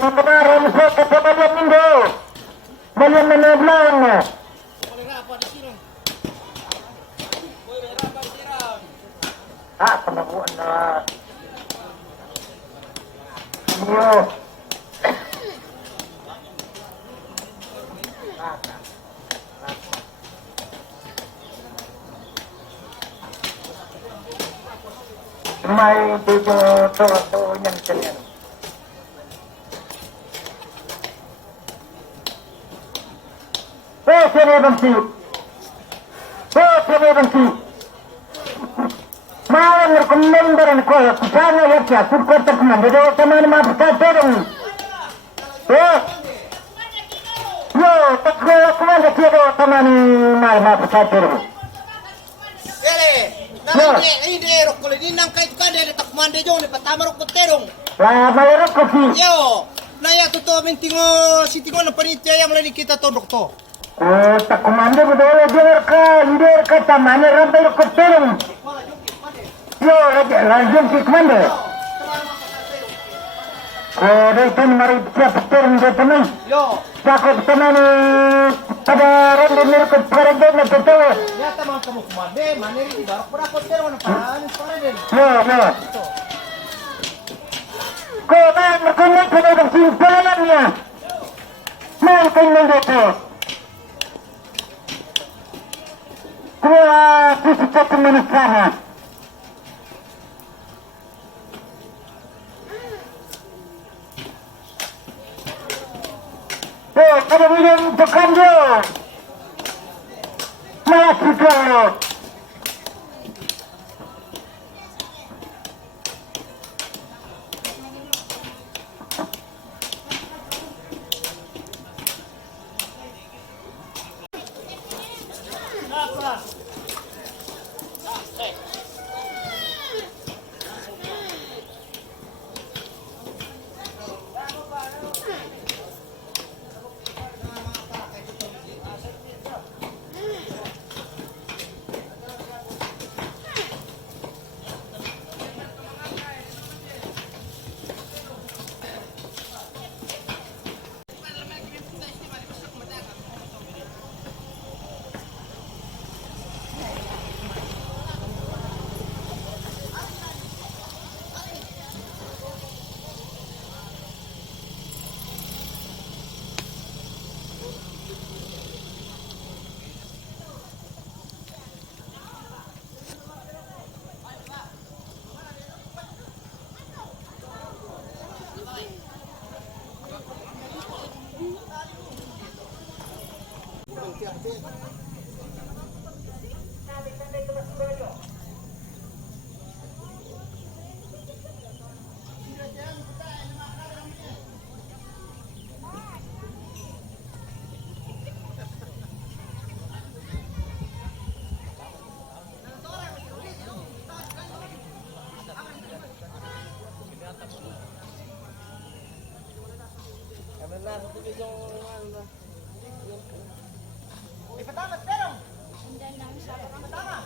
Kemarin ke pemilihan minggu William Meneblang penemuan Mio may dito to yan kanyan. Senebansi. Senebansi. Mawan rekomendasi ko sana ya siya support teman dito teman mapita terong. Yo, takko kumanda kiro teman mapita terong. Hindi rokol din nang kahit ka dahil takmande jo ni patama rokol terong. La mayroon ko si. Yo, naya totoo mintingo si tingo na panitya yang lagi kita tondok to. Tak kumanda betul dia kata mana ramai ko terong. Yo, lanjut si kumanda. Itu mari siap terong dia teman. Yo, Takut teman pada ramai ko parende na betul. ya tamang kamu kumande, mana rin ba? Pura ko terong na paraan para din. Yo. Ko na makulit ko ng simpulan niya. Mahal kayo ng dito. Kaya sisikat ang manasara. Kada bilang bukan dia. Malah juga. Ipatamat terong. Hindi namin sa patama.